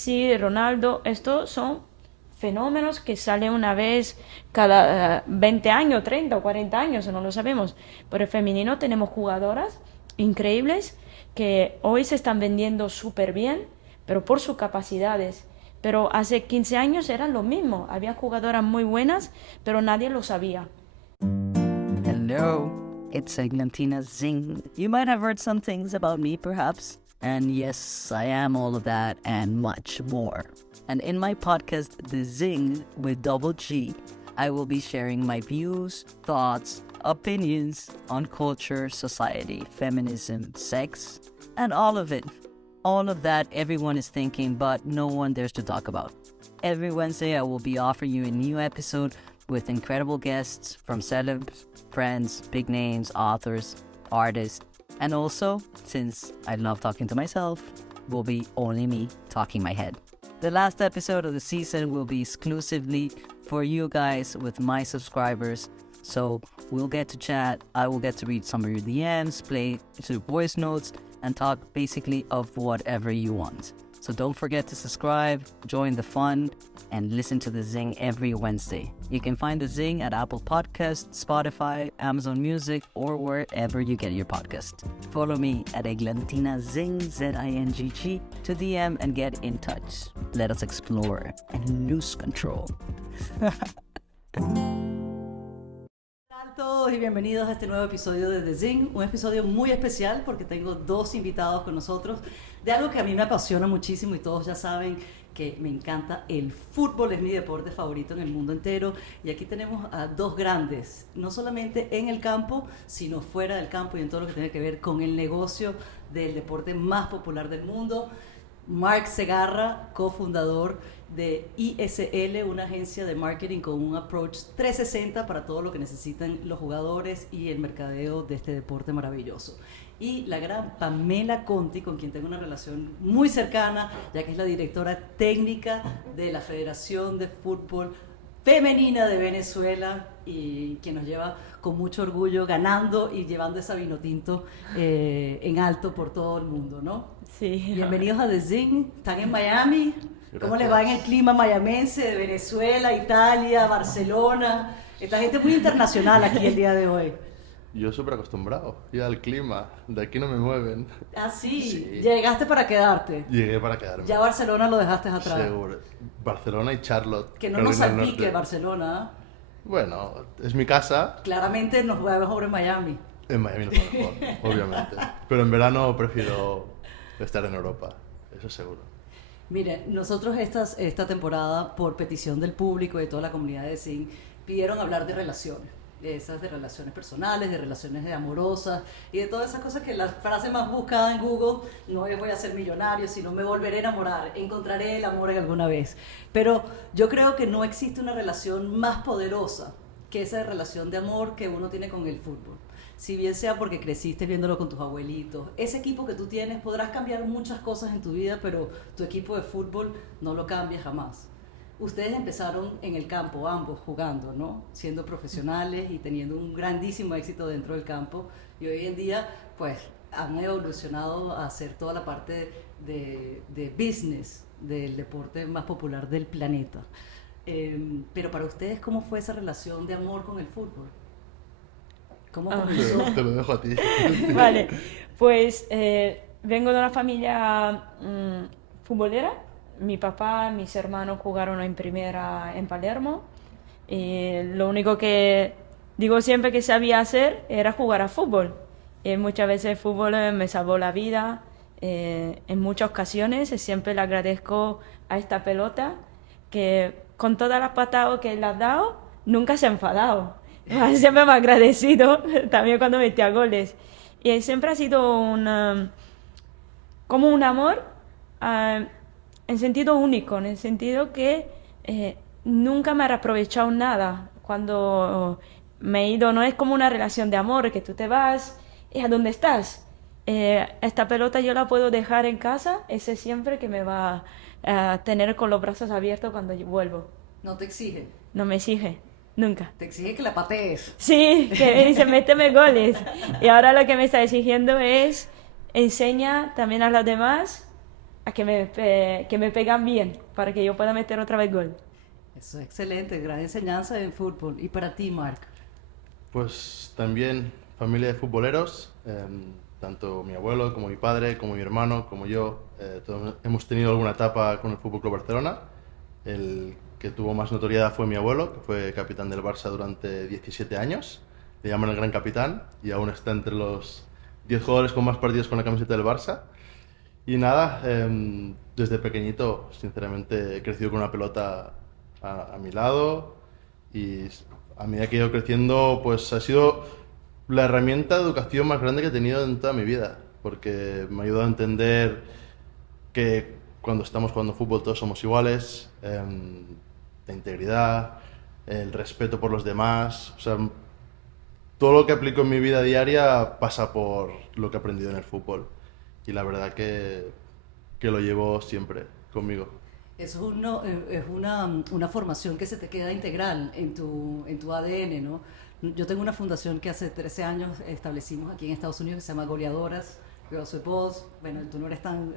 Messi, Ronaldo, estos son fenómenos que salen una vez cada 20 años, 30 o 40 años, no lo sabemos. Por el femenino tenemos jugadoras increíbles que hoy se están vendiendo súper bien, pero por sus capacidades. Pero hace 15 años eran lo mismo, había jugadoras muy buenas, pero nadie lo sabía. Hello, it's Eglantina Zing. You might have heard some things about me, perhaps. And yes, I am all of that and much more. And in my podcast, The Zing with double G, I will be sharing my views, thoughts, opinions on culture, society, feminism, sex, and all of it. All of that everyone is thinking, but no one dares to talk about. Every Wednesday, I will be offering you a new episode with incredible guests from celebs, friends, big names, authors, artists, and also, since I love talking to myself, will be only me talking my head. The last episode of the season will be exclusively for you guys with my subscribers. So we'll get to chat, I will get to read some of your DMs, play your voice notes, and talk basically of whatever you want. So don't forget to subscribe, join the fun, and listen to The Zing every Wednesday. You can find The Zing at Apple Podcasts, Spotify, Amazon Music, or wherever you get your podcast. Follow me at Eglantina Zing, Z-I-N-G-G, to DM and get in touch. Let us explore and lose control. Hola a todos y bienvenidos a este nuevo episodio de The Zing, un episodio muy especial porque tengo dos invitados con nosotros de algo que a mí me apasiona muchísimo y todos ya saben que me encanta el fútbol, es mi deporte favorito en el mundo entero y aquí tenemos a dos grandes, no solamente en el campo, sino fuera del campo y en todo lo que tiene que ver con el negocio del deporte más popular del mundo. Mark Segarra, cofundador de ISL, una agencia de marketing con un approach 360 para todo lo que necesitan los jugadores y el mercadeo de este deporte maravilloso. Y la gran Pamela Conti, con quien tengo una relación muy cercana, ya que es la directora técnica de la Federación de Fútbol Femenina de Venezuela y quien nos lleva con mucho orgullo ganando y llevando esa vino tinto en alto por todo el mundo, ¿no? Sí. Bienvenidos a The Zing, están en Miami. Gracias. ¿Cómo les va en el clima mayamense de Venezuela, Italia, Barcelona? Esta gente es muy internacional aquí el día de hoy. Yo súper acostumbrado ya al clima, de aquí no me mueven. Ah, sí, Sí. llegaste para quedarte. Llegué para quedarme. Ya Barcelona lo dejaste atrás. Seguro. Barcelona y Charlotte. Que no nos Carolina del salpique Norte. Barcelona. Bueno, es mi casa. Claramente nos va mejor en Miami. En Miami no está mejor, obviamente. Pero en verano prefiero estar en Europa, eso seguro. Mire, nosotros esta temporada, por petición del público y de toda la comunidad de Zing, pidieron hablar de relaciones. De esas de relaciones personales, de relaciones de amorosas y de todas esas cosas que la frase más buscada en Google no es voy a ser millonario, sino me volveré a enamorar, encontraré el amor en alguna vez. Pero yo creo que no existe una relación más poderosa que esa relación de amor que uno tiene con el fútbol. Si bien sea porque creciste viéndolo con tus abuelitos, ese equipo que tú tienes podrás cambiar muchas cosas en tu vida, pero tu equipo de fútbol no lo cambia jamás. Ustedes empezaron en el campo, ambos jugando, ¿no? Siendo profesionales y teniendo un grandísimo éxito dentro del campo. Y hoy en día, pues, han evolucionado a hacer toda la parte de business del deporte más popular del planeta. Pero para ustedes, ¿cómo fue esa relación de amor con el fútbol? ¿Cómo comenzó? Te lo dejo a ti. Vale, pues vengo de una familia futbolera. Mi papá, mis hermanos jugaron en primera en Palermo. Lo único que digo siempre que sabía hacer era jugar a fútbol. Muchas veces el fútbol me salvó la vida. En muchas ocasiones siempre le agradezco a esta pelota que con todas las patadas que le has dado, nunca se ha enfadado. Siempre me ha agradecido, también cuando metía goles. Y siempre ha sido como un amor en sentido único, en el sentido que nunca me ha aprovechado nada. Cuando me he ido, no es como una relación de amor, que tú te vas y ¿a dónde estás? Esta pelota yo la puedo dejar en casa, ese siempre que me va a tener con los brazos abiertos cuando yo vuelvo. No te exige, No me exige, nunca. te exige que la patees. Sí, que me dice, méteme goles. Y ahora lo que me está exigiendo es, enseña también a los demás a que me pegan bien para que yo pueda meter otra vez gol. Eso es excelente, gran enseñanza en fútbol. ¿Y para ti, Marc? Pues también familia de futboleros, tanto mi abuelo como mi padre, como mi hermano, como yo, todos hemos tenido alguna etapa con el Fútbol Club Barcelona. El que tuvo más notoriedad fue mi abuelo, que fue capitán del Barça durante 17 años. Le llaman el Gran Capitán y aún está entre los 10 jugadores con más partidos con la camiseta del Barça. Y nada, desde pequeñito, sinceramente, he crecido con una pelota a mi lado y a medida que he ido creciendo, pues ha sido la herramienta de educación más grande que he tenido en toda mi vida, porque me ha ayudado a entender que cuando estamos jugando fútbol todos somos iguales, la integridad, el respeto por los demás, o sea, todo lo que aplico en mi vida diaria pasa por lo que he aprendido en el fútbol y la verdad que lo llevo siempre conmigo. Eso es una formación que se te queda integral en tu ADN, ¿no? Yo tengo una fundación que hace 13 años establecimos aquí en Estados Unidos que se llama Goleadoras, Girls with Balls. Bueno, tú no eres tan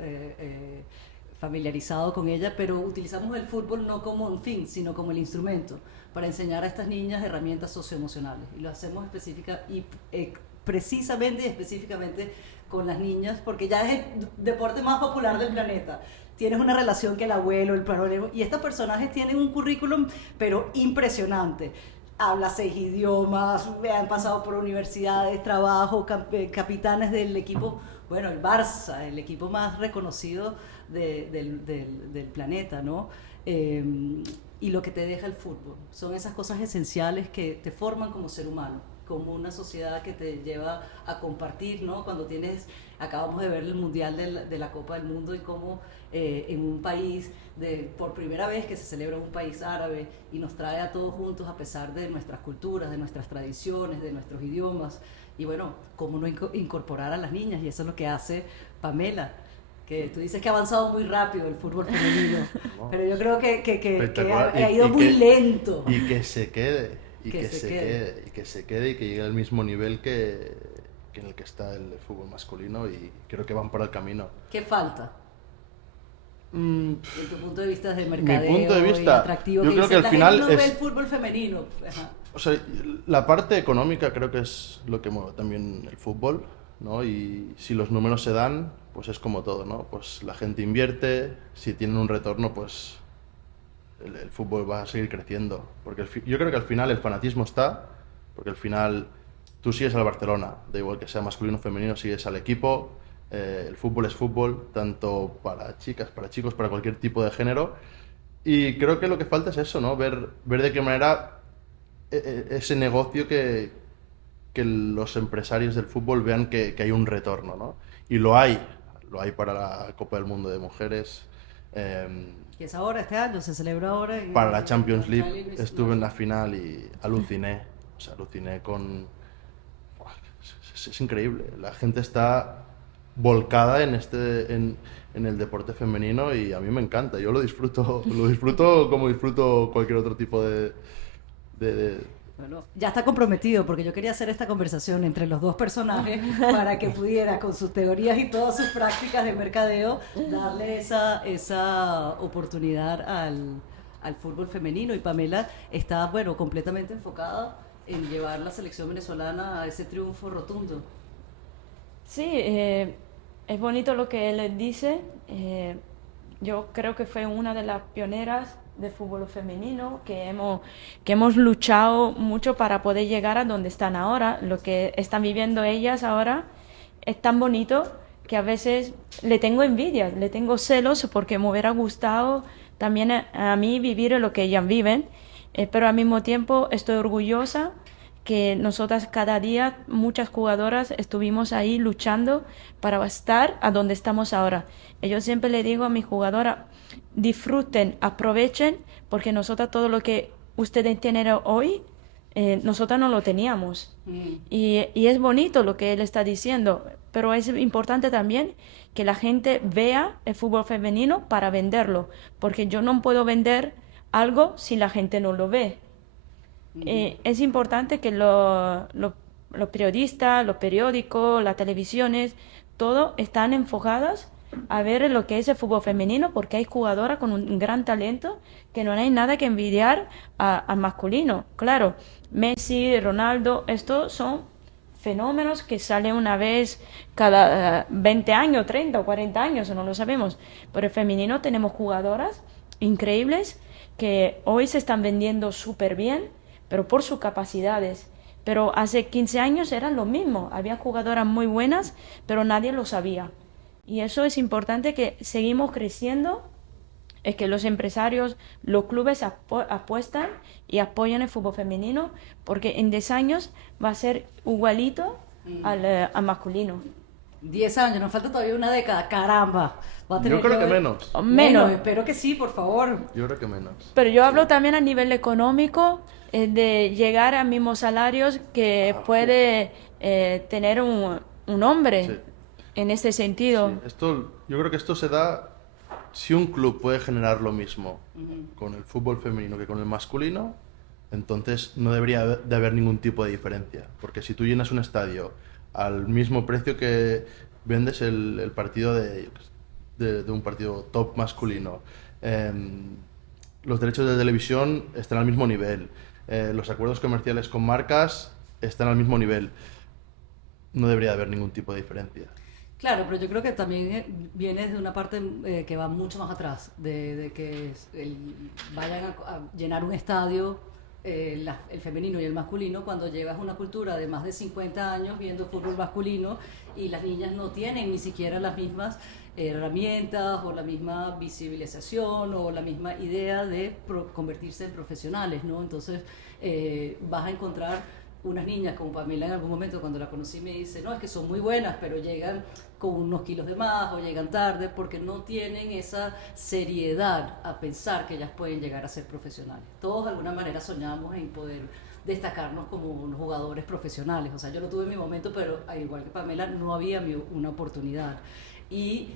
familiarizado con ella, pero utilizamos el fútbol no como un fin, sino como el instrumento para enseñar a estas niñas herramientas socioemocionales. Y lo hacemos precisamente y específicamente con las niñas, porque ya es el deporte más popular del planeta. Tienes una relación que el abuelo, el problema, y estos personajes tienen un currículum, pero impresionante. Habla 6 idiomas, han pasado por universidades, trabajo, capitanes del equipo, bueno, el Barça, el equipo más reconocido del planeta, ¿no? Y lo que te deja el fútbol. Son esas cosas esenciales que te forman como ser humano, como una sociedad que te lleva a compartir, ¿no? Cuando acabamos de ver el Mundial de la Copa del Mundo y cómo en un país, por primera vez que se celebra en un país árabe y nos trae a todos juntos a pesar de nuestras culturas, de nuestras tradiciones, de nuestros idiomas, y bueno, cómo no incorporar a las niñas, y eso es lo que hace Pamela, que tú dices que ha avanzado muy rápido el fútbol femenino, no, pero yo creo que ha ido muy lento. Y que se quede, y que se quede y que llegue al mismo nivel que en el que está el fútbol masculino, y creo que van por el camino. ¿Qué falta? Desde tu punto de vista de mercadeo, mi punto de vista, y atractivo, yo creo que al final no ve el fútbol femenino. Ajá. O sea, la parte económica creo que es lo que mueve también el fútbol, ¿no? Y si los números se dan, pues es como todo, ¿no? Pues la gente invierte, si tienen un retorno, pues el fútbol va a seguir creciendo. Porque yo creo que al final el fanatismo está, porque al final tú sigues al Barcelona, da igual que sea masculino o femenino, sigues al equipo. El fútbol es fútbol, tanto para chicas, para chicos, para cualquier tipo de género. Y creo que lo que falta es eso, ¿no? Ver de qué manera ese negocio que los empresarios del fútbol vean que hay un retorno, ¿no? Y lo hay para la Copa del Mundo de Mujeres. Que es ahora, este año, se celebra ahora. Para la Champions League estuve en la final y aluciné. O sea, aluciné con... Es increíble. La gente está volcada en el deporte femenino y a mí me encanta. Yo lo disfruto como disfruto cualquier otro tipo de... Bueno, ya está comprometido porque yo quería hacer esta conversación entre los dos personajes para que pudiera, con sus teorías y todas sus prácticas de mercadeo, darle esa oportunidad al fútbol femenino. Y Pamela está, bueno, completamente enfocada en llevar la selección venezolana a ese triunfo rotundo. Sí, es bonito lo que él dice. Yo creo que fue una de las pioneras del fútbol femenino, que hemos luchado mucho para poder llegar a donde están ahora. Lo que están viviendo ellas ahora es tan bonito que a veces le tengo envidia, le tengo celos, porque me hubiera gustado también a mí vivir lo que ellas viven, pero al mismo tiempo estoy orgullosa que nosotras cada día, muchas jugadoras, estuvimos ahí luchando para estar a donde estamos ahora. Yo siempre le digo a mis jugadoras, disfruten, aprovechen, porque nosotras todo lo que ustedes tienen hoy, nosotras no lo teníamos. Y es bonito lo que él está diciendo, pero es importante también que la gente vea el fútbol femenino para venderlo, porque yo no puedo vender algo si la gente no lo ve. Es importante que los periodistas, los periódicos, las televisiones, todo están enfocadas a ver lo que es el fútbol femenino porque hay jugadoras con un gran talento que no hay nada que envidiar al masculino. Claro, Messi, Ronaldo, estos son fenómenos que salen una vez cada 20 años, 30 o 40 años, no lo sabemos. Pero el femenino tenemos jugadoras increíbles que hoy se están vendiendo súper bien, pero por sus capacidades. Pero hace 15 años eran lo mismo, había jugadoras muy buenas, pero nadie lo sabía. Y eso es importante que seguimos creciendo, es que los empresarios, los clubes apuestan y apoyan el fútbol femenino, porque en 10 años va a ser igualito al masculino. 10 años, nos falta todavía una década, caramba. Yo creo que menos. Menos. Espero que sí, por favor. Yo creo que menos. Pero yo hablo también a nivel económico, de llegar a mismos salarios que puede tener un hombre Sí. en este sentido. Sí, yo creo que esto se da si un club puede generar lo mismo con el fútbol femenino que con el masculino, entonces no debería de haber ningún tipo de diferencia. Porque si tú llenas un estadio al mismo precio que vendes el partido de un partido top masculino, los derechos de televisión están al mismo nivel, los acuerdos comerciales con marcas están al mismo nivel, no debería haber ningún tipo de diferencia. Claro, pero yo creo que también viene de una parte que va mucho más atrás, de que vayan a llenar un estadio, el femenino y el masculino, cuando llevas una cultura de más de 50 años viendo fútbol masculino y las niñas no tienen ni siquiera las mismas herramientas o la misma visibilización o la misma idea de convertirse en profesionales, ¿no? Entonces vas a encontrar unas niñas como Pamela en algún momento cuando la conocí me dice, no, es que son muy buenas, pero llegan con unos kilos de más o llegan tarde porque no tienen esa seriedad a pensar que ellas pueden llegar a ser profesionales. Todos de alguna manera soñamos en poder destacarnos como unos jugadores profesionales. O sea, yo lo tuve en mi momento, pero al igual que Pamela, no había una oportunidad. Y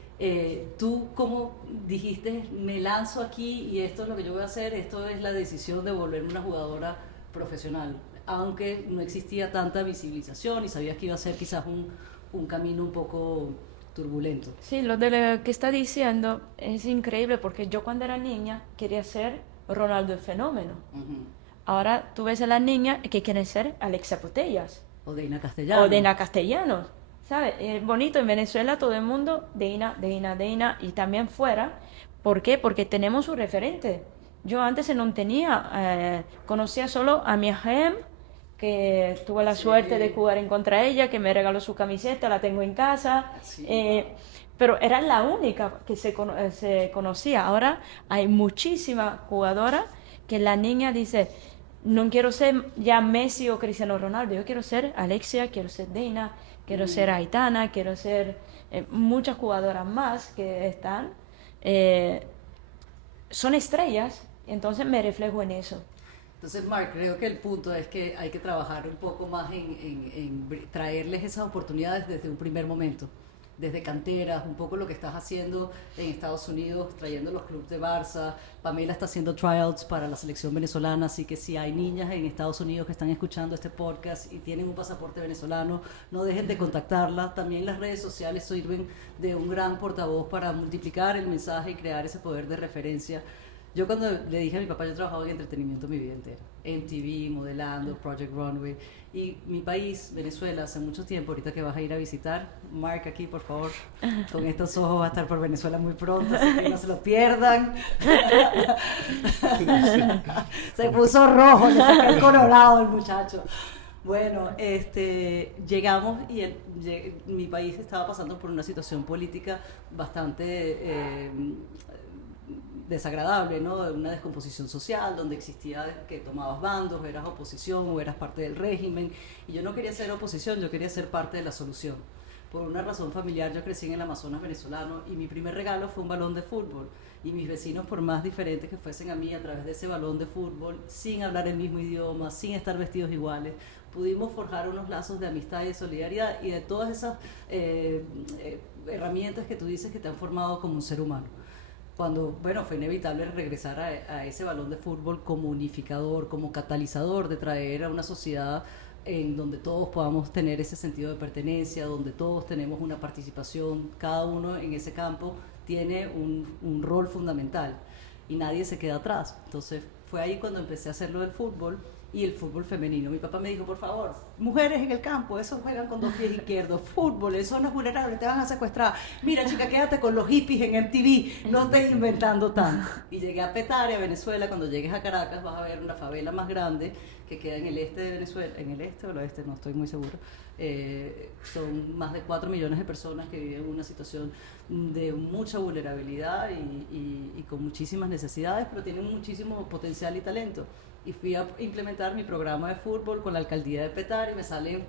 tú, como dijiste, me lanzo aquí y esto es lo que yo voy a hacer, esto es la decisión de volverme una jugadora profesional, aunque no existía tanta visibilización y sabías que iba a ser quizás un camino un poco turbulento. Sí, lo de lo que está diciendo es increíble porque yo cuando era niña quería ser Ronaldo el Fenómeno. Ahora tú ves a las niñas que quieren ser Alexia Putellas. O Deina Castellano. O Deina Castellanos. ¿Sabes? Es bonito, en Venezuela todo el mundo, Deina, y también fuera. ¿Por qué? Porque tenemos su referente. Yo antes no tenía, conocía solo a Mia Hamm, que tuve la suerte de jugar en contra ella, que me regaló su camiseta, la tengo en casa, pero era la única que se conocía. Ahora hay muchísimas jugadoras que la niña dice, no quiero ser ya Messi o Cristiano Ronaldo, yo quiero ser Alexia, quiero ser Deina, quiero ser Aitana, quiero ser muchas jugadoras más que están, son estrellas, entonces me reflejo en eso. Entonces, Mark, creo que el punto es que hay que trabajar un poco más en traerles esas oportunidades desde un primer momento, desde canteras, un poco lo que estás haciendo en Estados Unidos, trayendo los clubes de Barça. Pamela está haciendo tryouts para la selección venezolana, así que si hay niñas en Estados Unidos que están escuchando este podcast y tienen un pasaporte venezolano, no dejen de contactarla. También las redes sociales sirven de un gran portavoz para multiplicar el mensaje y crear ese poder de referencia. Yo cuando le dije a mi papá, yo trabajaba en entretenimiento mi vida entera, MTV, modelando, Project Runway, y mi país, Venezuela, hace mucho tiempo, ahorita que vas a ir a visitar, Mark aquí por favor, con estos ojos va a estar por Venezuela muy pronto, así que no se lo pierdan. Se puso rojo, le saqué el colorado el muchacho. Bueno, llegamos y mi país estaba pasando por una situación política bastante desagradable, ¿no? Una descomposición social donde existía que tomabas bandos, eras oposición o eras parte del régimen, y yo no quería ser oposición, yo quería ser parte de la solución. Por una razón familiar, yo crecí en el Amazonas venezolano y mi primer regalo fue un balón de fútbol, y mis vecinos, por más diferentes que fuesen a mí, a través de ese balón de fútbol, sin hablar el mismo idioma, sin estar vestidos iguales, pudimos forjar unos lazos de amistad y de solidaridad y de todas esas herramientas que tú dices que te han formado como un ser humano. Cuando, bueno, fue inevitable regresar a ese balón de fútbol como unificador, como catalizador de traer a una sociedad en donde todos podamos tener ese sentido de pertenencia, donde todos tenemos una participación, cada uno en ese campo tiene un rol fundamental y nadie se queda atrás. Entonces fue ahí cuando empecé a hacer lo del fútbol y el fútbol femenino. Mi papá me dijo, por favor, mujeres en el campo, esos juegan con 2 pies izquierdos, fútbol, eso no es vulnerable, te van a secuestrar. Mira, chica, quédate con los hippies en MTV, no estés inventando tanto. Y llegué a Petare, a Venezuela. Cuando llegues a Caracas vas a ver una favela más grande que queda en el este de Venezuela, en el este o el oeste, no estoy muy seguro. Son más de 4 millones de personas que viven en una situación de mucha vulnerabilidad y con muchísimas necesidades, pero tienen muchísimo potencial y talento. Y fui a implementar mi programa de fútbol con la alcaldía de Petare y me sale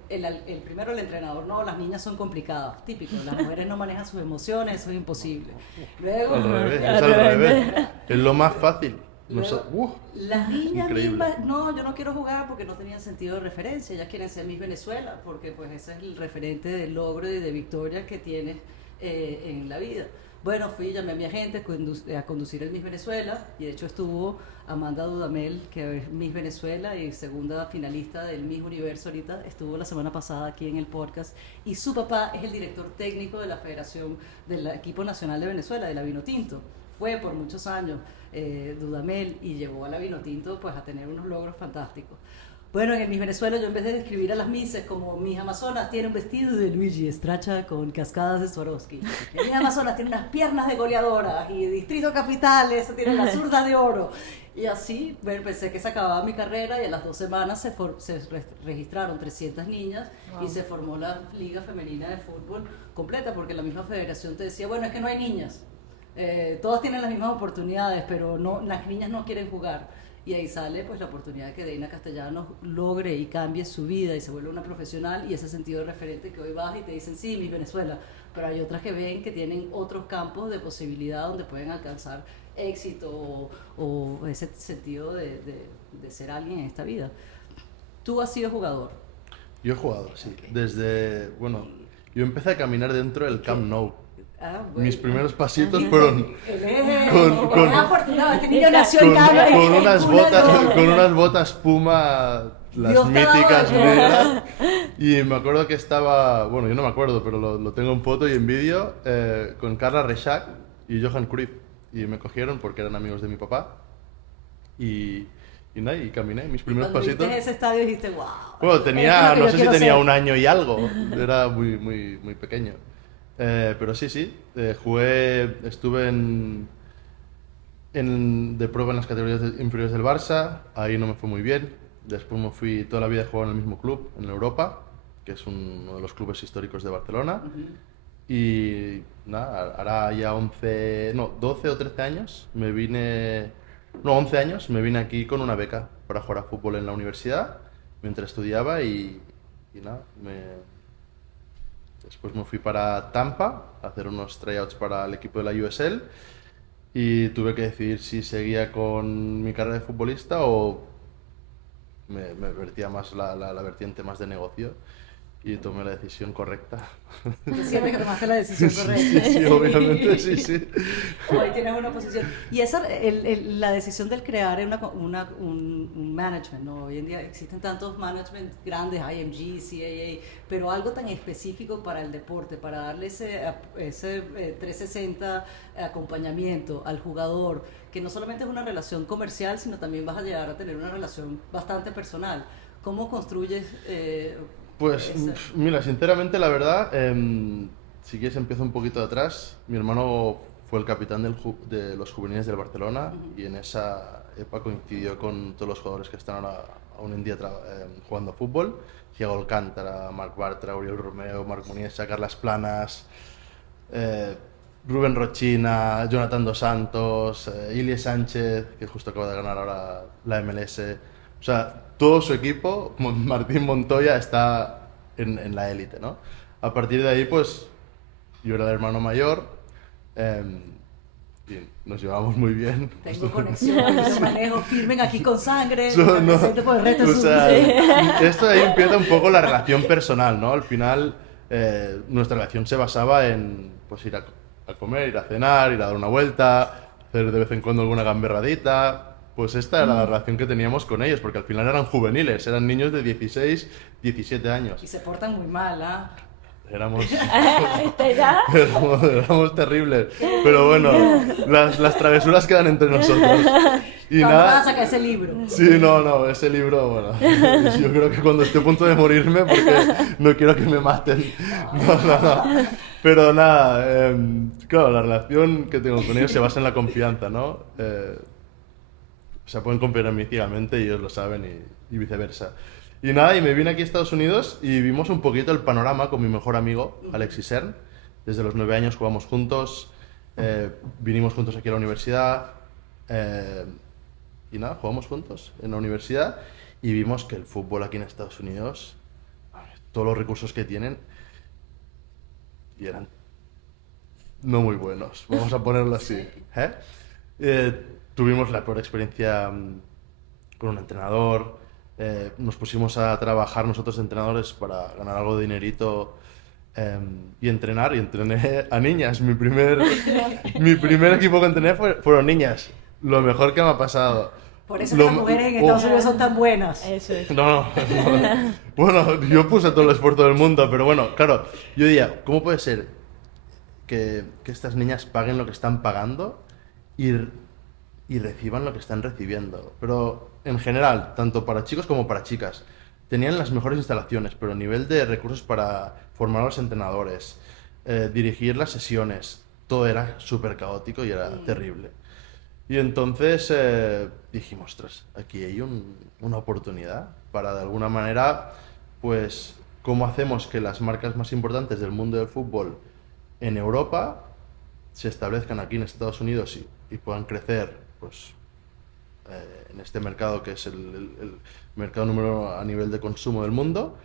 primero el entrenador, no, las niñas son complicadas, típico, las mujeres no manejan sus emociones, eso es imposible. Luego, al revés, es lo más fácil. Las niñas increíble. mismas, no, yo no quiero jugar porque no tenían sentido de referencia, ellas quieren ser Miss Venezuela, porque pues ese es el referente de logro y de victoria que tienes en la vida. Bueno, llamé a mi agente a conducir el Miss Venezuela, y de hecho estuvo Amanda Dudamel, que es Miss Venezuela y segunda finalista del Miss Universo ahorita, estuvo la semana pasada aquí en el podcast, y su papá es el director técnico de la Federación del Equipo Nacional de Venezuela, de la Vinotinto. Fue por muchos años Dudamel y llevó a la Vinotinto pues a tener unos logros fantásticos. Bueno, en el Miss Venezuela yo en vez de describir a las Misses como Miss Amazonas tiene un vestido de Luigi Estracha con cascadas de Swarovski. Miss Amazonas tiene unas piernas de goleadora y Distrito Capital, eso tiene las zurdas de oro. Y así, bueno, pensé que se acababa mi carrera y a las 2 semanas se registraron 300 niñas. Wow. Y se formó la Liga Femenina de Fútbol completa porque la misma federación te decía, bueno, es que no hay niñas. Todas tienen las mismas oportunidades, pero no, las niñas no quieren jugar. Y ahí sale pues la oportunidad de que Deina Castellanos logre y cambie su vida y se vuelva una profesional, y ese sentido de referente que hoy vas y te dicen, sí, Miss Venezuela, pero hay otras que ven que tienen otros campos de posibilidad donde pueden alcanzar éxito o ese sentido de ser alguien en esta vida. ¿Tú has sido jugador? Yo he jugado, sí. Yo empecé a caminar dentro del Camp Nou. Bueno. Mis primeros pasitos fueron con unas botas Puma, las Dios míticas negras, y me acuerdo que estaba, bueno, yo no me acuerdo, pero lo tengo en foto y en vídeo, con Carla Reixac y Johan Cruyff, y me cogieron porque eran amigos de mi papá, y caminé mis primeros pasitos. Cuando viste ese estadio dijiste, wow. Bueno, no sé si tenía un año y algo, era muy pequeño. Pero sí, estuve de prueba en las categorías inferiores del Barça, ahí no me fue muy bien. Después me fui toda la vida a jugar en el mismo club, en Europa, que es uno de los clubes históricos de Barcelona. Uh-huh. Y nada, ahora ya 12 o 13 años, 11 años, me vine aquí con una beca para jugar a fútbol en la universidad, mientras estudiaba y nada, después me fui para Tampa a hacer unos tryouts para el equipo de la USL y tuve que decidir si seguía con mi carrera de futbolista o me vertía más la vertiente más de negocio, y tomé la decisión correcta. Siempre que tomaste la decisión correcta. Sí, obviamente, sí. Hoy tienes una posición. Y esa, la decisión del crear un management, ¿no? Hoy en día existen tantos management grandes, IMG, CAA, pero algo tan específico para el deporte, para darle ese 360 acompañamiento al jugador, que no solamente es una relación comercial, sino también vas a llegar a tener una relación bastante personal. ¿Cómo construyes...? Pues mira, sinceramente, la verdad, si quieres empiezo un poquito de atrás. Mi hermano fue el capitán de los juveniles del Barcelona, uh-huh. Y en esa época coincidió con todos los jugadores que están ahora aún en día jugando a fútbol. Thiago Alcántara, Marc Bartra, Oriol Romeu, Marc Muniesa, Carles Planas, Rubén Rochina, Jonathan Dos Santos, Ilie Sánchez, que justo acaba de ganar ahora la MLS. O sea, todo su equipo, Martín Montoya, está en la élite, ¿no? A partir de ahí, pues, yo era el hermano mayor, y nos llevamos muy bien. Tengo conexión, yo manejo, firmen aquí con sangre, por el resto esto ahí empieza un poco la relación personal, ¿no? Al final, nuestra relación se basaba en, pues, ir a comer, ir a cenar, ir a dar una vuelta, hacer de vez en cuando alguna gamberradita, Pues esta era la relación que teníamos con ellos, porque al final eran juveniles, eran niños de 16, 17 años. Y se portan muy mal, ¿ah? Éramos, ¿Esta edad? éramos terribles. Pero bueno, las travesuras quedan entre nosotros. Y ¿Cuándo vas a nada. sacar ese libro? Sí, no, ese libro, bueno, yo creo que cuando esté a punto de morirme, porque no quiero que me maten. No. Pero nada, claro, la relación que tengo con ellos se basa en la confianza, ¿no? O sea, pueden confiar en mí ciegamente y ellos lo saben y viceversa. Y nada, y me vine aquí a Estados Unidos y vimos un poquito el panorama con mi mejor amigo, Alexis Sern. Desde los 9 años jugamos juntos, vinimos juntos aquí a la universidad y nada, jugamos juntos en la universidad y vimos que el fútbol aquí en Estados Unidos, todos los recursos que tienen, y eran no muy buenos, vamos a ponerlo así. Tuvimos la peor experiencia con un entrenador. Nos pusimos a trabajar nosotros de entrenadores para ganar algo de dinerito y entrenar, y entrené a niñas. Mi primer equipo que entrené fueron niñas. Lo mejor que me ha pasado. Por eso las mujeres en Estados Unidos son tan buenas. Eso es. No. Bueno, yo puse todo el esfuerzo del mundo, pero bueno, claro, yo diría, ¿cómo puede ser que estas niñas paguen lo que están pagando y reciban lo que están recibiendo? Pero en general, tanto para chicos como para chicas, tenían las mejores instalaciones, pero a nivel de recursos para formar a los entrenadores, dirigir las sesiones, todo era súper caótico y era terrible. Y entonces dijimos, ostras, aquí hay una oportunidad para de alguna manera, pues, cómo hacemos que las marcas más importantes del mundo del fútbol en Europa se establezcan aquí en Estados Unidos y puedan crecer, pues, en este mercado que es el mercado número uno a nivel de consumo del mundo,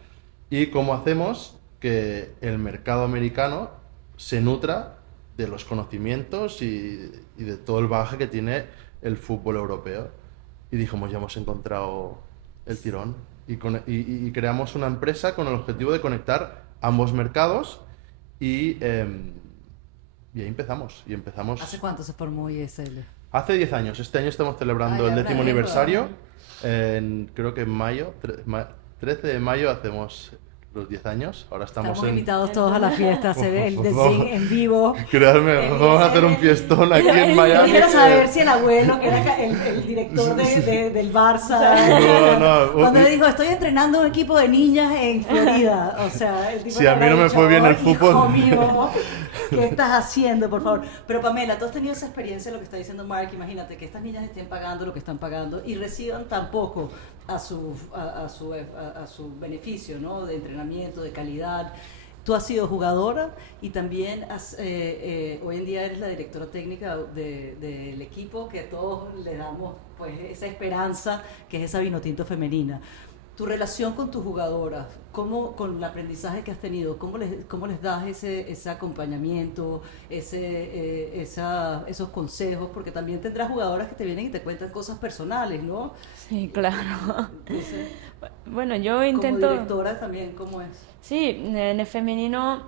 y cómo hacemos que el mercado americano se nutra de los conocimientos y de todo el bagaje que tiene el fútbol europeo. Y dijimos, ya hemos encontrado el tirón y creamos una empresa con el objetivo de conectar ambos mercados y ahí empezamos. ¿Hace cuánto se formó ISL? Hace 10 años. Este año estamos celebrando el 10º aniversario. Creo que en mayo, 13 de mayo hacemos los 10 años. Ahora estamos invitados todos a la fiesta, a hacer el Zing en vivo. Créanme, vamos a hacer un fiestón aquí en Miami. Quiero saber si el abuelo, que era el director del Barça, cuando le dijo, estoy entrenando un equipo de niñas en Florida. O sea, el tipo si a mí no me fue bien el fútbol. Hijo mío, ¿qué estás haciendo, por favor? Pero Pamela, tú has tenido esa experiencia de lo que está diciendo Mark. Imagínate que estas niñas estén pagando lo que están pagando y reciban tan poco a su beneficio, ¿no? De entrenamiento, de calidad. Tú has sido jugadora y también hoy en día eres la directora técnica del equipo, que todos le damos pues esa esperanza que es esa Vinotinto femenina. Tu relación con tus jugadoras, con el aprendizaje que has tenido, ¿cómo les das ese acompañamiento, esos consejos? Porque también tendrás jugadoras que te vienen y te cuentan cosas personales, ¿no? Sí, claro. Entonces, bueno, yo intento... Como directora también, ¿cómo es? Sí, en el femenino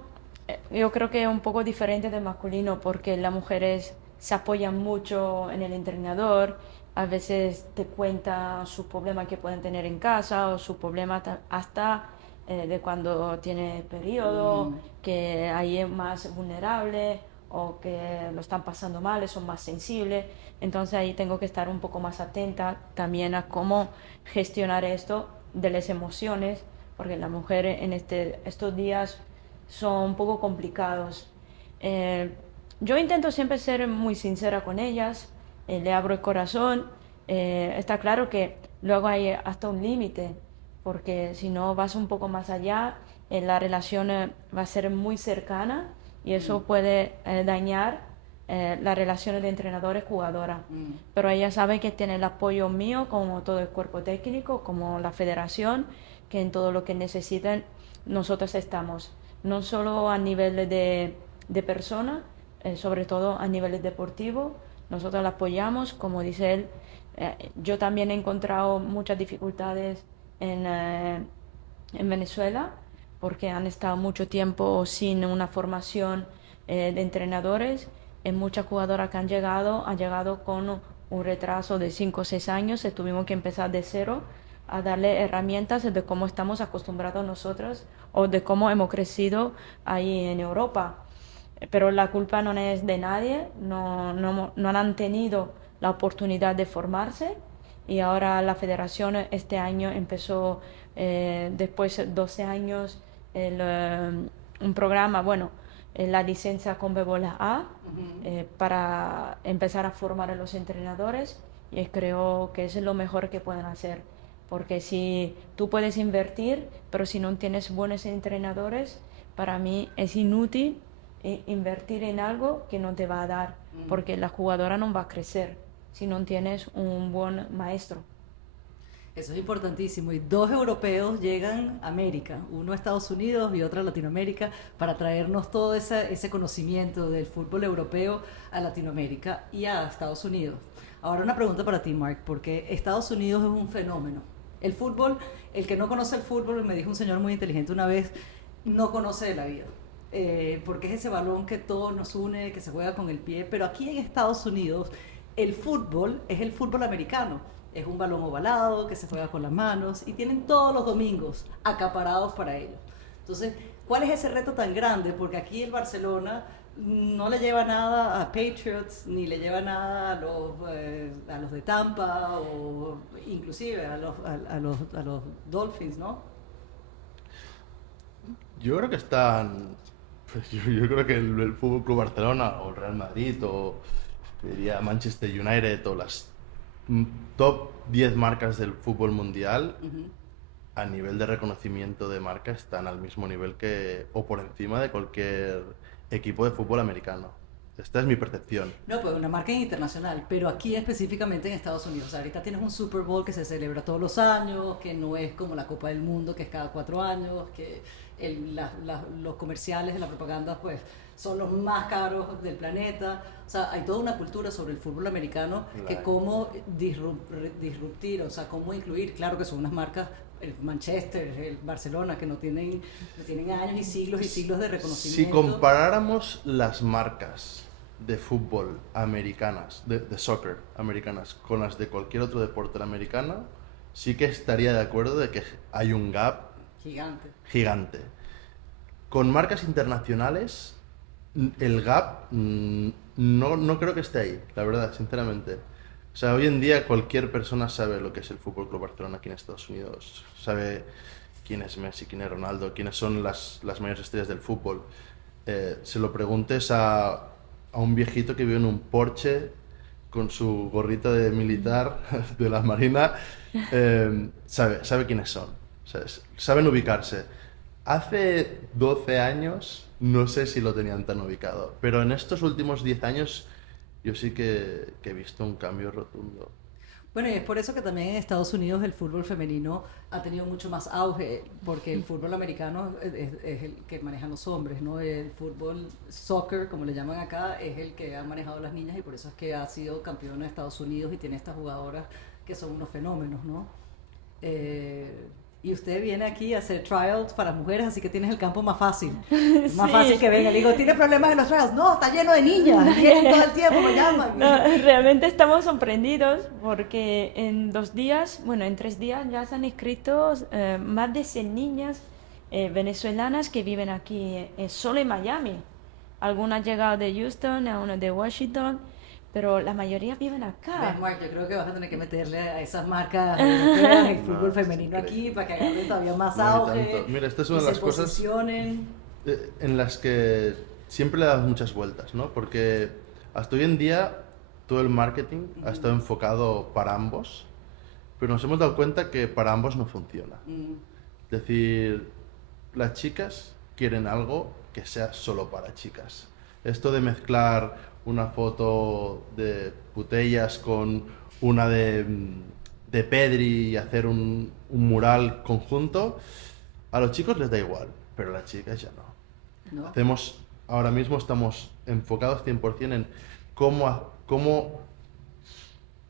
yo creo que es un poco diferente del masculino porque las mujeres se apoyan mucho en el entrenador. A veces te cuentan sus problemas que pueden tener en casa o sus problemas hasta de cuando tiene periodo, que ahí es más vulnerable o que lo están pasando mal, son más sensibles. Entonces ahí tengo que estar un poco más atenta también a cómo gestionar esto de las emociones, porque las mujeres en estos días son un poco complicados. Yo intento siempre ser muy sincera con ellas. Le abro el corazón. Está claro que luego hay hasta un límite, porque si no vas un poco más allá, la relación va a ser muy cercana y eso puede dañar las relaciones de entrenadores-jugadoras. Pero ella sabe que tiene el apoyo mío, como todo el cuerpo técnico, como la federación, que en todo lo que necesiten nosotros estamos, no solo a nivel de persona, sobre todo a nivel deportivo. Nosotros la apoyamos, como dice él. Yo también he encontrado muchas dificultades en Venezuela porque han estado mucho tiempo sin una formación de entrenadores. Muchas jugadoras que han llegado con un retraso de 5 o 6 años, tuvimos que empezar de cero a darle herramientas de cómo estamos acostumbrados nosotros o de cómo hemos crecido ahí en Europa. Pero la culpa no es de nadie, no han tenido la oportunidad de formarse y ahora la federación este año empezó, después de 12 años, un programa, bueno, la licencia con Bebola A, para empezar a formar a los entrenadores, y creo que es lo mejor que pueden hacer, porque si tú puedes invertir, pero si no tienes buenos entrenadores, para mí es inútil invertir en algo que no te va a dar, porque la jugadora no va a crecer si no tienes un buen maestro. Eso es importantísimo. Y 2 europeos llegan a América, uno a Estados Unidos y otro a Latinoamérica, para traernos todo ese conocimiento del fútbol europeo a Latinoamérica y a Estados Unidos. Ahora una pregunta para ti, Mark, porque Estados Unidos es un fenómeno. El fútbol, el que no conoce el fútbol, me dijo un señor muy inteligente una vez, no conoce de la vida. Porque es ese balón que todos nos une, que se juega con el pie, pero aquí en Estados Unidos el fútbol es el fútbol americano, es un balón ovalado que se juega con las manos y tienen todos los domingos acaparados para ellos. Entonces, ¿cuál es ese reto tan grande? Porque aquí el Barcelona no le lleva nada a Patriots, ni le lleva nada a los de Tampa, o inclusive a los Dolphins, ¿no? Yo creo que están... Pues yo creo que el Fútbol Club Barcelona o el Real Madrid o diría Manchester United o las top 10 marcas del fútbol mundial, a nivel de reconocimiento de marca están al mismo nivel que o por encima de cualquier equipo de fútbol americano. Esta es mi percepción. No, pues una marca internacional, pero aquí específicamente en Estados Unidos. O sea, ahorita tienes un Super Bowl que se celebra todos los años, que no es como la Copa del Mundo, que es cada 4 años, que los comerciales de la propaganda pues son los más caros del planeta. O sea, hay toda una cultura sobre el fútbol americano, que cómo disruptir, o sea, cómo incluir. Claro que son unas marcas, el Manchester, el Barcelona, que no tienen años y siglos de reconocimiento. Si comparáramos las marcas de fútbol americanas, de soccer americanas, con las de cualquier otro deporte americano, sí que estaría de acuerdo de que hay un gap gigante. Con marcas internacionales, el gap no creo que esté ahí, la verdad, sinceramente. O sea, hoy en día cualquier persona sabe lo que es el Fútbol Club Barcelona aquí en Estados Unidos. Sabe quién es Messi, quién es Ronaldo, quiénes son las mayores estrellas del fútbol. Se lo preguntes a un viejito que vive en un Porsche con su gorrito de militar de la Marina, sabe quiénes son, saben ubicarse. Hace 12 años no sé si lo tenían tan ubicado, pero en estos últimos 10 años yo sí que he visto un cambio rotundo. Bueno, y es por eso que también en Estados Unidos el fútbol femenino ha tenido mucho más auge, porque el fútbol americano es el que manejan los hombres, ¿no? El fútbol soccer, como le llaman acá, es el que han manejado las niñas, y por eso es que ha sido campeona de Estados Unidos y tiene estas jugadoras que son unos fenómenos, ¿no? Y usted viene aquí a hacer tryouts para mujeres, así que tienes el campo más fácil. Más fácil que venga. Le digo, ¿tiene problemas en los tryouts? No, está lleno de niñas. Vienen todo el tiempo, me llaman. No, realmente estamos sorprendidos porque en 2 días, bueno, en 3 días ya se han inscrito más de 100 niñas venezolanas que viven aquí solo en Miami. Algunas han llegado de Houston, algunas de Washington, pero la mayoría viven acá. ¿Ves, Mark? Yo creo que vas a tener que meterle a esas marcas europeas el fútbol femenino aquí para que agarren todavía más auge. Mira, esta es una de las cosas en las que siempre le das muchas vueltas, ¿no? Porque hasta hoy en día todo el marketing ha estado enfocado para ambos, pero nos hemos dado cuenta que para ambos no funciona. Es decir, las chicas quieren algo que sea solo para chicas. Esto de mezclar una foto de Putellas con una de Pedri y hacer un mural conjunto, a los chicos les da igual, pero a las chicas ya no. Ahora mismo estamos enfocados 100% en cómo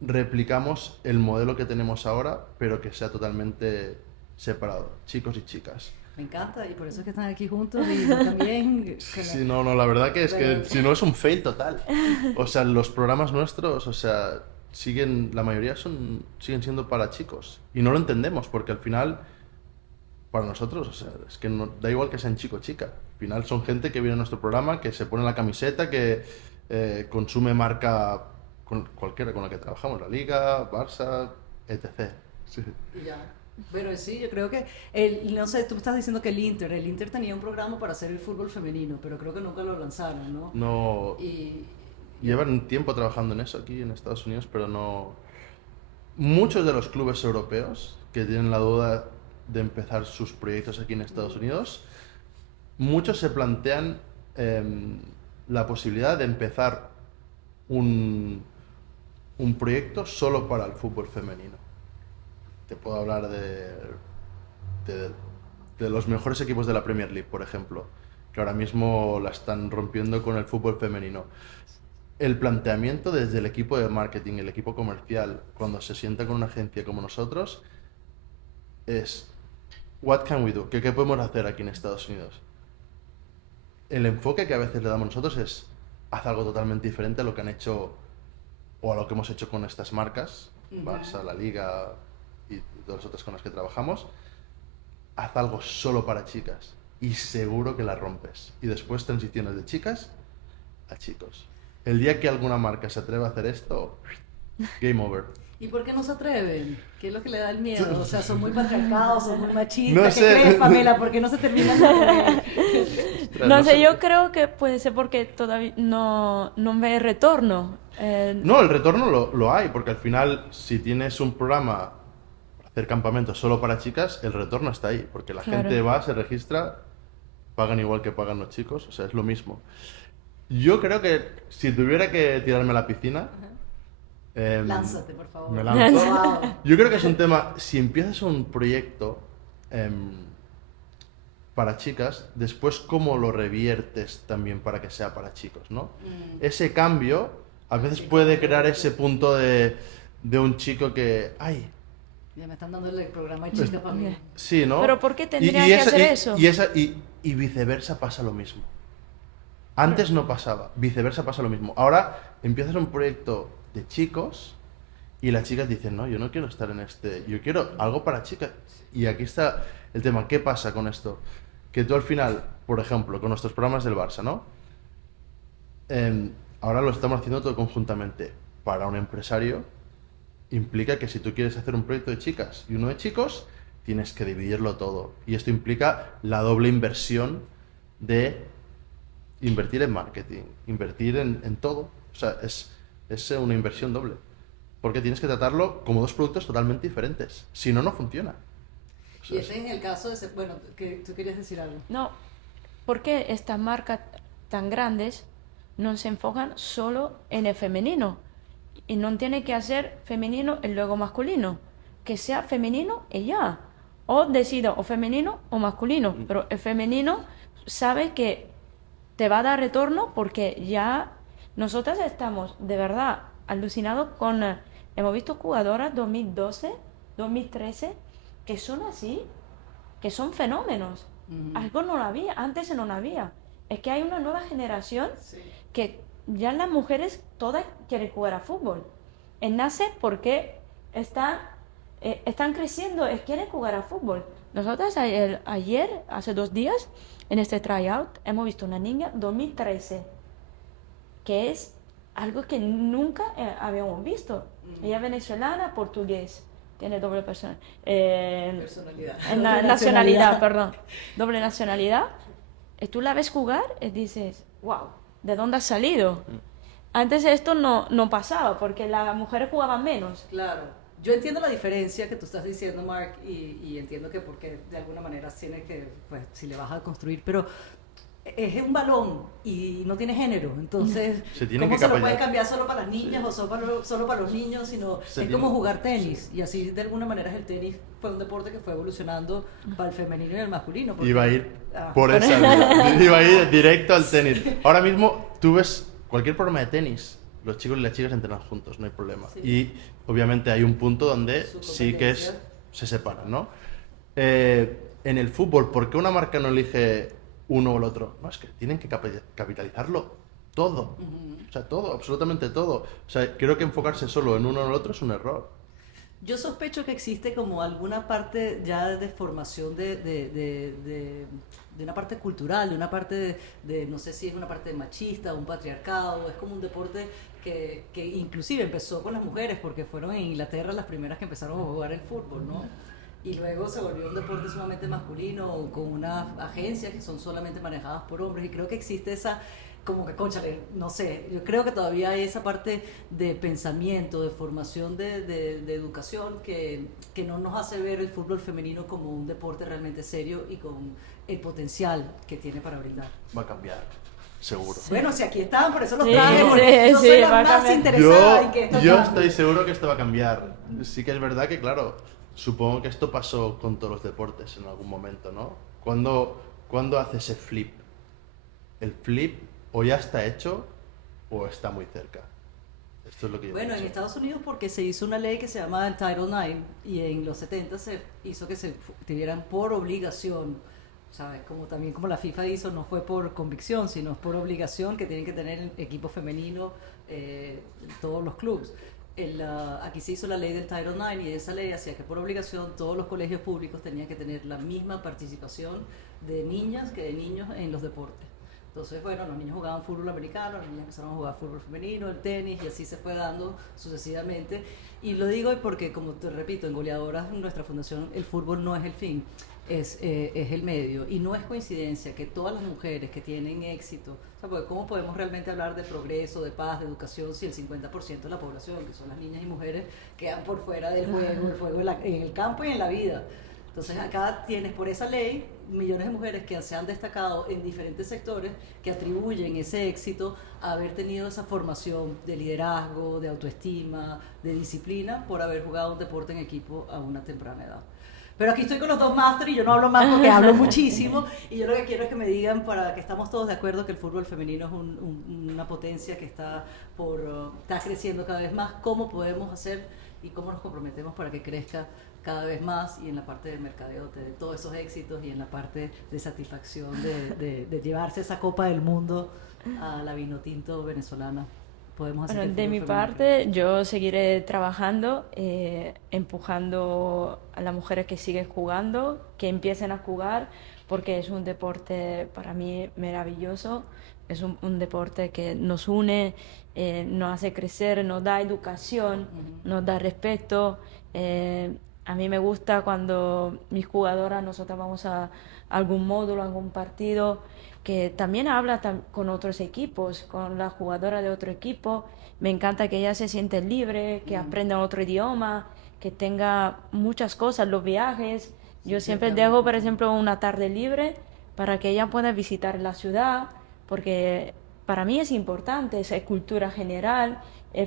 replicamos el modelo que tenemos ahora, pero que sea totalmente separado, chicos y chicas. Me encanta, y por eso es que están aquí juntos, y yo también... Sí, no, la verdad que es que si no es un fail total. O sea, los programas nuestros, o sea, la mayoría siguen siendo para chicos. Y no lo entendemos, porque al final, para nosotros, o sea, es que da igual que sean chico o chica. Al final son gente que viene a nuestro programa, que se pone la camiseta, que consume marca cualquiera con la que trabajamos, la Liga, Barça, etc. Sí. Y ya. Pero sí, yo creo que, no sé, tú me estás diciendo que el Inter tenía un programa para hacer el fútbol femenino, pero creo que nunca lo lanzaron, ¿no? No, Y, llevan tiempo trabajando en eso aquí en Estados Unidos, pero no... Muchos de los clubes europeos que tienen la duda de empezar sus proyectos aquí en Estados Unidos, muchos se plantean la posibilidad de empezar un proyecto solo para el fútbol femenino. Te puedo hablar de los mejores equipos de la Premier League, por ejemplo, que ahora mismo la están rompiendo con el fútbol femenino. El planteamiento desde el equipo de marketing, el equipo comercial, cuando se sienta con una agencia como nosotros, es what can we do? ¿Qué podemos hacer aquí en Estados Unidos? El enfoque que a veces le damos nosotros es haz algo totalmente diferente a lo que han hecho o a lo que hemos hecho con estas marcas, Barça, la Liga y todas las otras con las que trabajamos. Haz algo solo para chicas y seguro que la rompes. Y después transiciones de chicas a chicos. El día que alguna marca se atreva a hacer esto, game over. ¿Y por qué no se atreven? ¿Qué es lo que le da el miedo? O sea, son muy patriarcados, son muy machistas. No ¿Qué sé. crees, Pamela? ¿Por qué no se terminan de atrever? No sé, yo creo que puede ser porque todavía no ve retorno. No, el retorno lo hay, porque al final, si tienes un programa para hacer campamentos solo para chicas, el retorno está ahí, porque la Claro. gente va, se registra, pagan igual que pagan los chicos, o sea, es lo mismo. Yo creo que si tuviera que tirarme a la piscina... Lánzate, por favor. Me lanzo. Wow. Yo creo que es un tema, si empiezas un proyecto para chicas, después cómo lo reviertes también para que sea para chicos, ¿no? Ese cambio a veces puede crear ese punto de un chico que, ay, Ya me están dando el programa de chicas para mí. sí, ¿no? Pero ¿por qué tendrían que hacer eso? Y viceversa pasa lo mismo. Antes no pasaba, viceversa pasa lo mismo. Ahora empiezas un proyecto de chicos y las chicas dicen, no, yo no quiero estar en este, yo quiero algo para chicas. Y aquí está el tema, ¿qué pasa con esto? Que tú al final, por ejemplo, con nuestros programas del Barça, ¿no? Ahora lo estamos haciendo todo conjuntamente. Para un empresario implica que si tú quieres hacer un proyecto de chicas y uno de chicos, tienes que dividirlo todo. Y esto implica la doble inversión de invertir en marketing, invertir en todo. O sea, es una inversión doble. Porque tienes que tratarlo como dos productos totalmente diferentes. Si no, no funciona. O sea, Y ese es el caso de... Bueno, que tú querías decir algo. No, ¿por qué estas marcas tan grandes no se enfocan solo en el femenino? Y no tiene que hacer femenino y luego masculino. Que sea femenino y ya. O decido o femenino o masculino. Pero el femenino sabe que te va a dar retorno porque ya nosotras estamos de verdad alucinados con... hemos visto jugadoras 2012, 2013 que son así, que son fenómenos. Algo no lo había, antes no lo había. Es que hay una nueva generación que ya las mujeres todas quieren jugar a fútbol. Nace porque están creciendo, quieren jugar a fútbol. Nosotras ayer, hace 2 días, en este tryout, hemos visto una niña 2013, que es algo que nunca habíamos visto. Ella es venezolana, portugués, tiene doble Personalidad. nacionalidad, perdón, doble nacionalidad. Y tú la ves jugar y dices, wow, ¿de dónde has salido? Antes esto no pasaba, porque las mujeres jugaban menos. Claro. Yo entiendo la diferencia que tú estás diciendo, Mark, y entiendo que porque de alguna manera tiene que, pues, si le vas a construir, pero es un balón y no tiene género, entonces, ¿cómo se lo puede cambiar solo para las niñas o solo para los niños? Sino es como jugar tenis, y así de alguna manera el tenis fue un deporte que fue evolucionando para el femenino y el masculino. Iba a ir por esa vía, iba a ir directo al tenis. Ahora mismo tú ves cualquier programa de tenis, los chicos y las chicas entrenan juntos, no hay problema. Sí. Y obviamente hay un punto donde sí que se separan, ¿no? En el fútbol, ¿por qué una marca no elige uno o el otro? No, es que tienen que capitalizarlo todo. O sea, todo, absolutamente todo. O sea, creo que enfocarse solo en uno o en el otro es un error. Yo sospecho que existe como alguna parte ya de formación de una parte cultural, de una parte no sé si es una parte machista, un patriarcado, es como un deporte que inclusive empezó con las mujeres, porque fueron en Inglaterra las primeras que empezaron a jugar el fútbol, ¿no? Y luego se volvió un deporte sumamente masculino, con unas agencias que son solamente manejadas por hombres, y creo que existe esa, como que, cónchale, no sé, yo creo que todavía hay esa parte de pensamiento, de formación, de educación, que no nos hace ver el fútbol femenino como un deporte realmente serio y con el potencial que tiene para brindar. Va a cambiar, seguro. Bueno, si aquí están, por eso los Sí, traje, porque yo sí, soy va la a más cambiar. interesada en que esto Yo cambie. estoy seguro que esto va a cambiar. Sí que es verdad que, claro, supongo que esto pasó con todos los deportes en algún momento, ¿no? ¿Cuándo hace ese flip? El flip o ya está hecho o está muy cerca. Esto es lo que yo Bueno, en pienso. Estados Unidos porque se hizo una ley que se llama el Title IX y en los 70 se hizo que se tuvieran por obligación, ¿sabes? Como también como la FIFA hizo, no fue por convicción, sino por obligación que tienen que tener equipo femenino en todos los clubes. Aquí se hizo la ley del Title IX y esa ley hacía que por obligación todos los colegios públicos tenían que tener la misma participación de niñas que de niños en los deportes. Entonces, bueno, los niños jugaban fútbol americano, los niños empezaron a jugar fútbol femenino, el tenis, y así se fue dando sucesivamente. Y lo digo porque, como te repito, en Goleadoras, en nuestra fundación, el fútbol no es el fin, es el medio. Y no es coincidencia que todas las mujeres que tienen éxito, o sea, porque ¿cómo podemos realmente hablar de progreso, de paz, de educación, si el 50% de la población, que son las niñas y mujeres, quedan por fuera del juego, el juego en el campo y en la vida? Entonces acá tienes por esa ley millones de mujeres que se han destacado en diferentes sectores que atribuyen ese éxito a haber tenido esa formación de liderazgo, de autoestima, de disciplina por haber jugado un deporte en equipo a una temprana edad. Pero aquí estoy con los dos máster y yo no hablo más porque hablo muchísimo y yo lo que quiero es que me digan, para que estamos todos de acuerdo que el fútbol femenino es una potencia que está creciendo cada vez más, cómo podemos hacer y cómo nos comprometemos para que crezca cada vez más, y en la parte del mercadeo de todos esos éxitos y en la parte de satisfacción de llevarse esa Copa del Mundo a la Vinotinto venezolana. Podemos hacer Bueno, que el de mi fútbol femenino parte, yo seguiré trabajando, empujando a las mujeres que siguen jugando, que empiecen a jugar, porque es un deporte para mí maravilloso, es un deporte que nos une, nos hace crecer, nos da educación, nos da respeto. A mí me gusta cuando mis jugadoras, nosotros vamos a algún módulo, a algún partido, que también habla con otros equipos, con la jugadora de otro equipo. Me encanta que ella se siente libre, que aprenda otro idioma, que tenga muchas cosas, los viajes. Yo siempre dejo, por ejemplo, una tarde libre para que ella pueda visitar la ciudad, porque para mí es importante esa cultura general.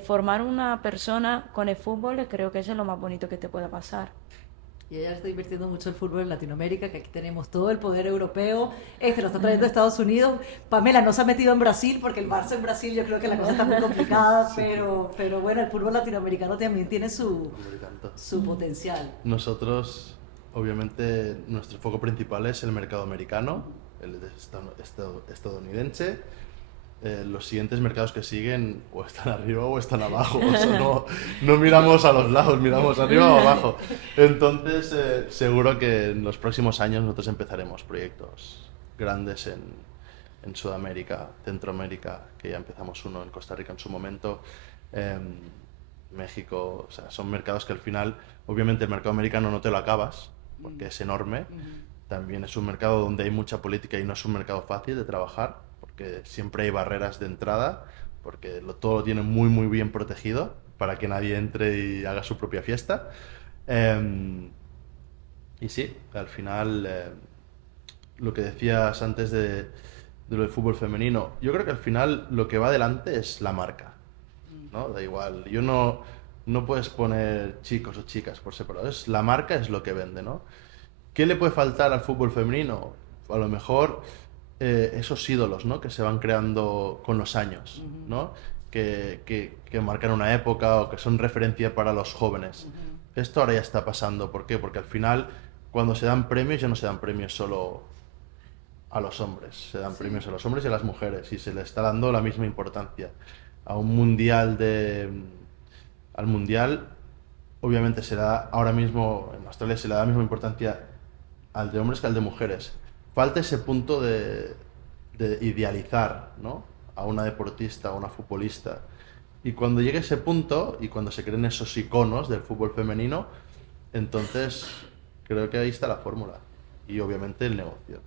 Formar una persona con el fútbol, creo que eso es lo más bonito que te pueda pasar. Y ella está invirtiendo mucho el fútbol en Latinoamérica, que aquí tenemos todo el poder europeo, lo está trayendo a Estados Unidos. Pamela no se ha metido en Brasil, porque el Barça en Brasil yo creo que la cosa está muy complicada, pero bueno, el fútbol latinoamericano también tiene su potencial. Nosotros, obviamente, nuestro foco principal es el mercado americano, el estadounidense. Los siguientes mercados que siguen o están arriba o están abajo, o sea, no miramos a los lados, miramos arriba o abajo. Entonces, seguro que en los próximos años nosotros empezaremos proyectos grandes en Sudamérica, Centroamérica, que ya empezamos uno en Costa Rica en su momento, México. O sea, son mercados que al final, obviamente el mercado americano no te lo acabas, porque es enorme. También es un mercado donde hay mucha política y no es un mercado fácil de trabajar, que siempre hay barreras de entrada, porque todo lo tienen muy muy bien protegido para que nadie entre y haga su propia fiesta. Y sí, al final, lo que decías antes de lo del fútbol femenino, yo creo que al final lo que va adelante es la marca, ¿no? Da igual, no puedes poner chicos o chicas por separado, la marca es lo que vende, ¿no? ¿Qué le puede faltar al fútbol femenino? A lo mejor esos ídolos, ¿no? Que se van creando con los años, ¿no? Que marcan una época o que son referencia para los jóvenes. Esto ahora ya está pasando. ¿Por qué? Porque al final, cuando se dan premios, ya no se dan premios solo a los hombres, se dan Sí. premios a los hombres y a las mujeres, y se le está dando la misma importancia. A un mundial al mundial, obviamente se le da, ahora mismo en Australia se le da la misma importancia al de hombres que al de mujeres. Falta ese punto de idealizar, ¿no?, a una deportista, a una futbolista. Y cuando llegue ese punto, y cuando se creen esos iconos del fútbol femenino, entonces creo que ahí está la fórmula. Y obviamente el negocio.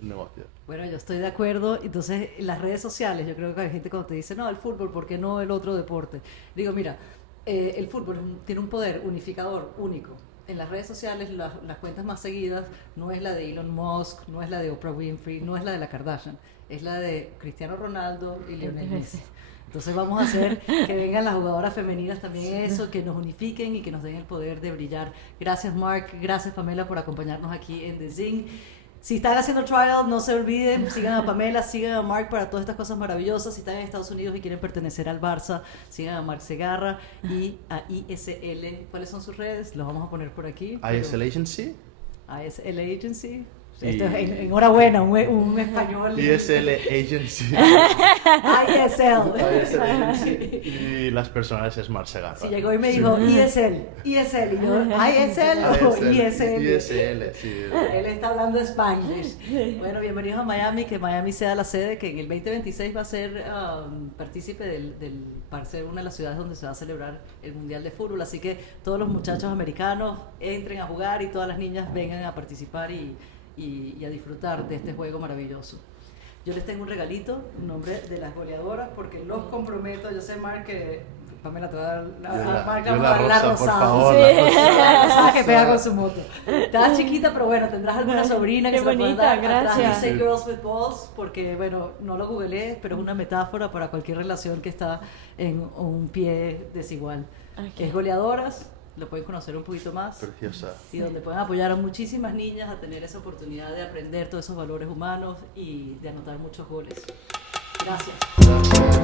El negocio. Bueno, yo estoy de acuerdo. Entonces, en las redes sociales, yo creo que hay gente cuando te dice, no, el fútbol, ¿por qué no el otro deporte? Digo, mira, el fútbol tiene un poder unificador único. En las redes sociales, las cuentas más seguidas no es la de Elon Musk, no es la de Oprah Winfrey, no es la de la Kardashian, es la de Cristiano Ronaldo y Lionel Messi. Entonces vamos a hacer que vengan las jugadoras femeninas también eso, que nos unifiquen y que nos den el poder de brillar. Gracias Mark, gracias Pamela por acompañarnos aquí en The Zing. Si están haciendo trial, no se olviden, sigan a Pamela, sigan a Mark para todas estas cosas maravillosas. Si están en Estados Unidos y quieren pertenecer al Barça, sigan a Mark Segarra y a ISL. ¿Cuáles son sus redes? Los vamos a poner por aquí. ISL Agency. ISL Agency. Y- Esto es enhorabuena, un español. ISL Agency. ISL. ISL Agency. Y las personales es Mar Segarra. Si llegó y me dijo ISL, y yo, ISL o ISL. ISL, sí. Él está hablando Spanglish. Bueno, bienvenidos a Miami, que Miami sea la sede, que en el 2026 va a ser partícipe para ser una de las ciudades donde se va a celebrar el Mundial de Fútbol. Así que todos los muchachos americanos entren a jugar y todas las niñas vengan a participar y a disfrutar de este juego maravilloso. Yo les tengo un regalito en nombre de las goleadoras porque los comprometo. Yo sé, Mark, que Pamela te va a dar la rosa, por rosada. favor, Sí. la La rosada que pega rosada. con su moto. Estás chiquita, pero bueno, tendrás alguna sobrina que Qué se la pueda bonita, dar. Atrás gracias. dice Girls with Balls porque, bueno, no lo googleé, pero es una metáfora para cualquier relación que está en un pie desigual. Ok. Que es goleadoras, lo pueden conocer un poquito más. Preciosa. Y donde pueden apoyar a muchísimas niñas a tener esa oportunidad de aprender todos esos valores humanos y de anotar muchos goles. Gracias. Gracias.